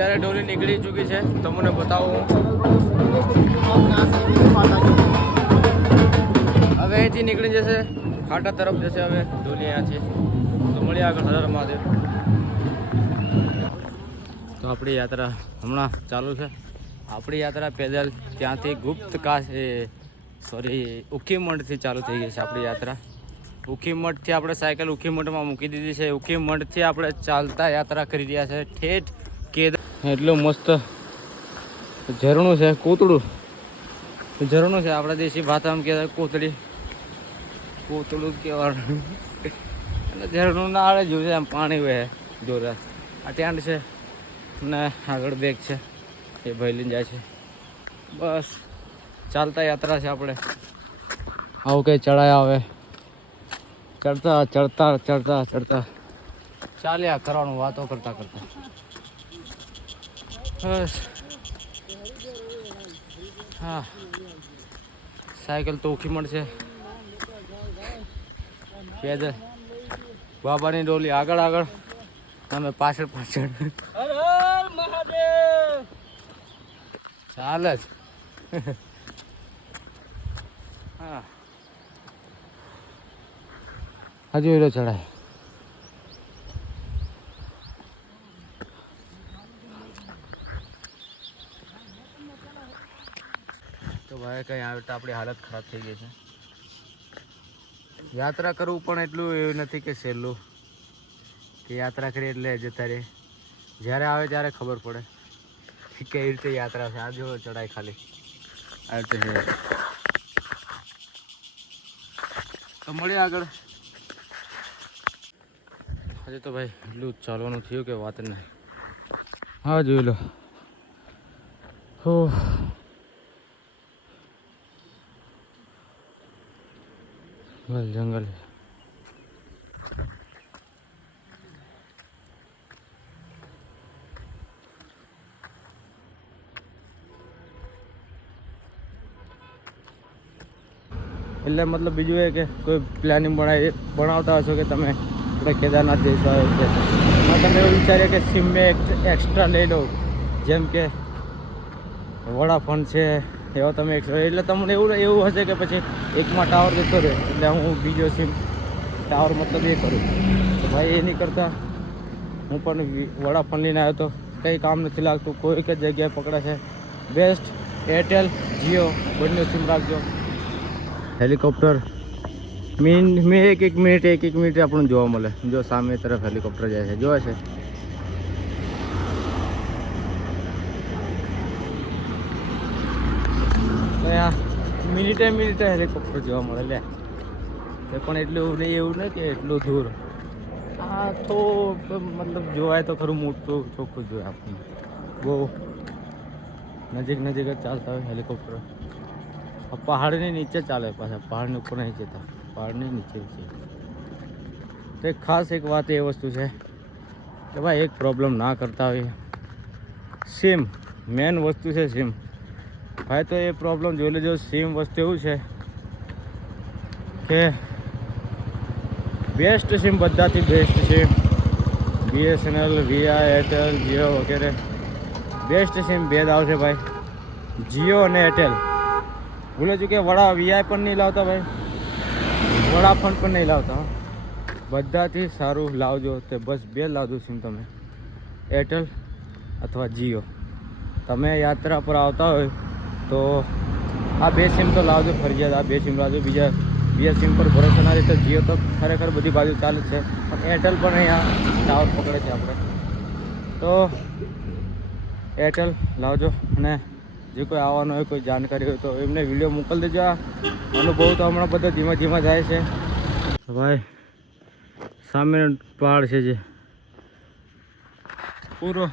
ત્યારે ડોલી નીકળી ચૂકી છે, તમને બતાવું. હવે અહીંથી નીકળી જશે, ફાટા તરફ જશે. હવે ડોલી અહીંયાથી તો મળીએ આગળ. હર હર મહાદેવ. તો આપણી યાત્રા હમણાં ચાલુ છે. આપણી યાત્રા પેદલ ત્યાંથી ગુપ્ત ઉખીમઠથી ચાલુ થઈ ગઈ છે આપણી યાત્રા. ઉખીમઠથી આપણે સાયકલ ઉખીમઠમાં મૂકી દીધી છે. ઉખીમઠથી આપણે ચાલતા યાત્રા કરી રહ્યા છે ઠેઠ કેદાર. એટલું મસ્ત ઝરણું છે, કોતળું ઝરણું છે. આપણા દેશી ભાષામાં કહેવાય કોતળી, કોતળું કહેવાનું. એટલે ઝરણું ના આડે જોયું છે, એમ પાણી વહે જોરદાર. આ ટેન્ટ છે ને આગળ બેગ છે, એ ભાઈ લઈને જાય છે. બસ ચાલતા યાત્રા છે આપણે. આવું કંઈ ચડાયા હવે ચડતા ચડતા ચડતા ચડતા ચાલ્યા કરવાનું, વાતો કરતા કરતા. બસ હા, સાયકલ તો ઓછી મળશે. પેદલ બાબાની ડોલી આગળ આગળ, અમે પાછળ પાછળ. હર હર મહાદેવ. ચાલે જ. હા, હજુ એલો ચડાય. તો ભાઈ કંઈ આવે તો આપણી હાલત ખરાબ થઈ ગઈ છે. યાત્રા કરવું પણ એટલું એવું નથી કે સહેલું, કે યાત્રા કરી એટલે જતા રહે. જ્યારે આવે ત્યારે ખબર પડે કે કઈ રીતે યાત્રા છે. આ જો ચડાય ખાલી આ રીતે છે. તો મળીએ આગળ. આજે તો ભાઈ એટલું ચાલવાનું થયું કે વાત જ નહીં. હા જોઈ લો. હો જંગલ. એટલે મતલબ બીજું એ કે કોઈ પ્લાનિંગ બનાવતા હશો કે તમે આપણે કેદારનાથ જઈશું આવે છે, તમે એવું વિચારીએ કે સિમ મેં એક્સ્ટ્રા લઈ લો, જેમ કે વોડાફોન છે એવા તમે એક્સ્ટ્રા. એટલે તમને એવું હશે કે પછી એકમાં ટાવર જતો રહે એટલે હું બીજો સિમ ટાવર મતલબ એ કરું. તો ભાઈ એ નહીં કરતા. હું પણ વોડાફોન લઈને આવ્યો તો કંઈ કામ નથી લાગતું. કોઈ જ જગ્યાએ પકડે છે. બેસ્ટ એરટેલ જીઓ બંને સિમ રાખજો. હેલિકોપ્ટર મેં એક મિનિટ આપણને જોવા મળે. જો સામે તરફ હેલિકોપ્ટર જાય છે, જોવે છે. મિનિટે હેલિકોપ્ટર જોવા મળે. લે એ પણ એટલું નહીં, એવું નહીં કે એટલું દૂર. હા તો મતલબ જોવાય તો ખરું, મોટું ચોખ્ખું જોવાય આપણને. બહુ નજીક જ ચાલતા હોય હેલિકોપ્ટર. પહાડની નીચે ચાલે, પાછા પહાડની ઉપર નહીં જતા, પહાડની નીચે છે. તો એક ખાસ એક વાત એ વસ્તુ છે કે ભાઈ એક પ્રોબ્લેમ ના કરતા હોય. સિમ મેન વસ્તુ છે. સિમ ભાઈ તો એ પ્રોબ્લેમ જોઈ લેજો. સિમ વસ્તુ એવું છે કે બેસ્ટ સિમ, બધાથી best sim BSNL, Vi, Airtel, Jio વગેરે. બેસ્ટ સિમ બે જ આવશે ભાઈ, જીઓ અને એરટેલ. ભૂલે છું કે વીઆઈ પણ નહીં લાવતા ભાઈ, વોડાફોન પણ નહીં લાવતા. બધાથી સારું લાવજો તે બસ બે લાવજો સિમ તમે, એરટેલ અથવા જીઓ. તમે યાત્રા પર આવતા હોય તો આ બે સિમ તો લાવજો ફરજિયાત. આ બે સિમ લાવજો. બીજા સિમ પર ભરોસો ના રહે તો જીઓ તો ખરેખર બધી બાજુ ચાલે છે, પણ એરટેલ પણ અહીંયા ટાવર પકડે છે આપણે. તો એરટેલ લાવજો. અને જે કોઈ આવવાનું હોય, કોઈ જાણકારી હોય તો એમને વિડીયો મોકલી દેજો. આ અનુભવ તો હમણાં બધો ધીમા જાય છે ભાઈ. સામે પહાડ છે, જે પૂરો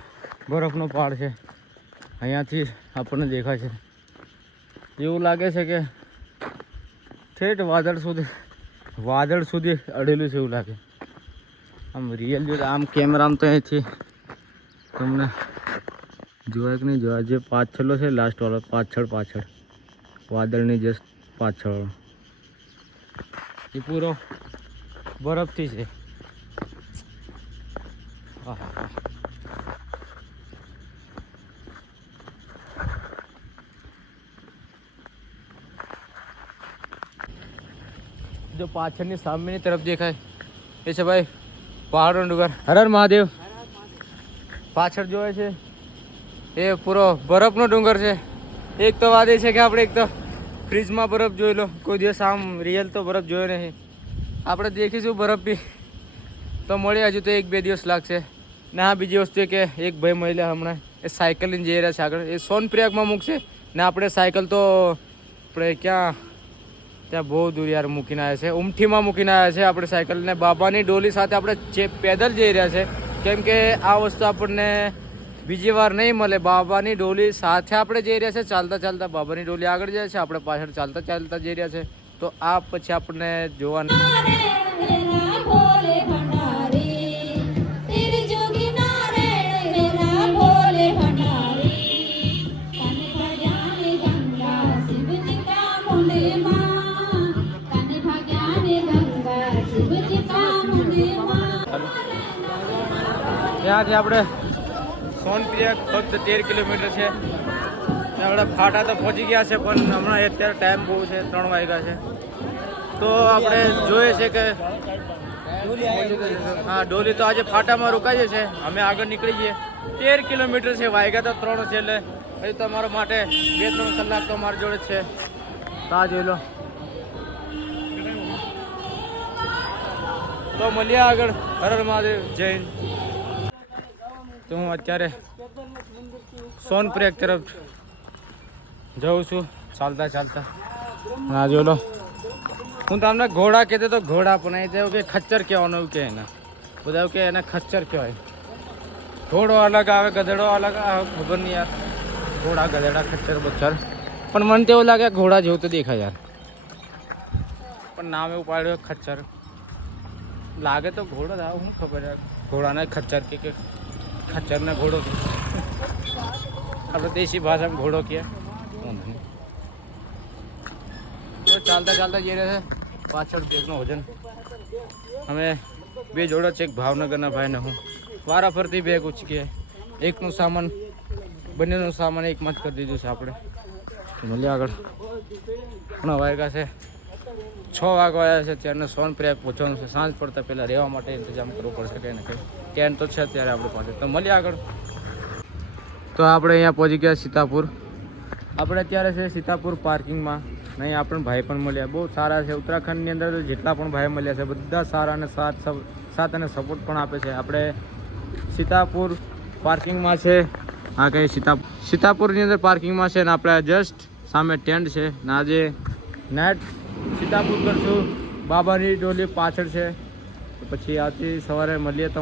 બરફનો પહાડ છે. અહીંયાથી આપણને દેખાય છે. એવું લાગે છે કે ઠેઠ વાદળ સુધી અડેલું છે એવું લાગે. આમ રિયલ જો આમ કેમેરામાં તો અહીંથી તમને જોવાય કે નહીં જોવાય. જે પાછળનો છે લાસ્ટ વાળો, પાછળ વાદળની જસ્ટ પાછળ એ પૂરો બરફથી છે. जो પાછળની સામેની તરફ દેખાય એ છે ભાઈ પહાડનો ડુંગર. હર હર મહાદેવ. પાછળ જોવે છે એ પૂરો બરફનો ડુંગર છે. એક તો વાત એ છે કે આપણે એક તો ફ્રીજમાં બરફ જોઈ લો, કોઈ દિવસ આમ રિયલ તો બરફ જોયો નહીં. આપણે દેખીશું બરફ બી તો મળે હજુ તો 1-2 દિવસ લાગશે. ને હા બીજી વસ્તુ કે એક ભાઈ મહિલા હમણાં એ સાયકલ લઈને જઈ રહ્યા છે આગળ, એ સોનપ્રયાગમાં મૂકશે ને આપણે સાયકલ તો આપણે ક્યાં ત્યાં બહુ દૂર યાર મૂકીને આવ્યા છે, ઉમઠીમાં મૂકીને આવ્યા છે આપણે સાયકલને. બાબાની ડોલી સાથે આપણે જે પેદલ જઈ રહ્યા છે, કેમ કે આ વસ્તુ આપણને બીજી વાર નહીં મળે. બાબાની ડોલી સાથે આપણે જઈ રહ્યા છે, ચાલતા ચાલતા. બાબાની ડોલી આગળ જાય છે, આપણે પાછળ ચાલતા ચાલતા જઈ રહ્યા છે. તો આ પછી આપણને જોવાનું ત્યાંથી આપણે સોનપ્રયાગ ફક્ત 13 કિલોમીટર છે. આપણે ફાટા તો પહોંચી ગયા છે, પણ હમણાં અત્યારે ટાઈમ બહુ છે, 3 વાગ્યા છે. તો આપણે જોઈએ છે કે હા ડોલી તો આજે ફાટામાં રોકાઈએ છે. અમે આગળ નીકળી જઈએ. 13 કિલોમીટર છે, વાગ્યા તો 3 છે, એટલે હજી તો અમારા માટે 2-3 કલાક તો અમારી જોડે જ છે. તો આ જોઈ લો. તો મળીએ આગળ. હર હર મહાદેવ. જય હિન્દ. તો હું અત્યારે સોનપ્રયાગ તરફ જાઉં છું ચાલતા ચાલતા. હા જો લો, હું તમને ઘોડા કહેતો તો ઘોડા, પણ એ એવું કે ખચ્ચર કહેવાનું એવું કે એને બધા એવું કે એને ખચ્ચર કહેવાય. ઘોડો અલગ આવે, ગધેડો અલગ આવે, ખબર નહીં યાર. ઘોડા ગધેડા ખચ્ચર બચ્ચર, પણ મને તો એવું લાગે ઘોડા જેવું તો દેખાય યાર, પણ નામ એવું પાડ્યું ખચ્ચર. લાગે તો ઘોડો જ આવે, શું ખબર યાર. ઘોડાને ખચ્ચર કે ખચ્ચર ને ઘોડો કે આપણે દેશી ભાષામાં ઘોડો કહે. તો ચાલતા ચાલતા જઈ રહ્યા છે. પાછળ બેગનું વજન અમે 2 જોડો છે, એક ભાવનગરના ભાઈને હું વારા ફરતી બેગ ઉચકીએ. એકનું સામાન બંનેનું સામાન એકમાં જ કરી દીધું છે આપણે. મળીએ આગળ. ઘણા વાગ્યા છે, 6 વાગ્યા છે. ત્યારને સોનપ્રયાગ પહોંચવાનું છે. સાંજ પડતા પહેલાં રહેવા માટે ઇંતજામ કરવો પડશે કંઈ ને કંઈ. ટેન્ટ તો છે અત્યારે આપણે પાસે. તો મળીએ આગળ. તો આપણે અહીંયા પહોંચી ગયા સીતાપુર. આપણે અત્યારે છે સીતાપુર પાર્કિંગમાં. નહીં આપણને ભાઈ પણ મળ્યા, બહુ સારા છે. ઉત્તરાખંડની અંદર જેટલા પણ ભાઈ મળ્યા છે બધા સારા અને સાથ અને સપોર્ટ પણ આપે છે. આપણે સીતાપુર પાર્કિંગમાં છે. હા કંઈ સીતાપુરની અંદર પાર્કિંગમાં છે ને આપણે જસ્ટ સામે ટેન્ટ છે. ને આજે નાઇટ સીતાપુર કરશું. બાબાની ડોલી પાછળ છે. પછી આવતી સવારે મળીએ તો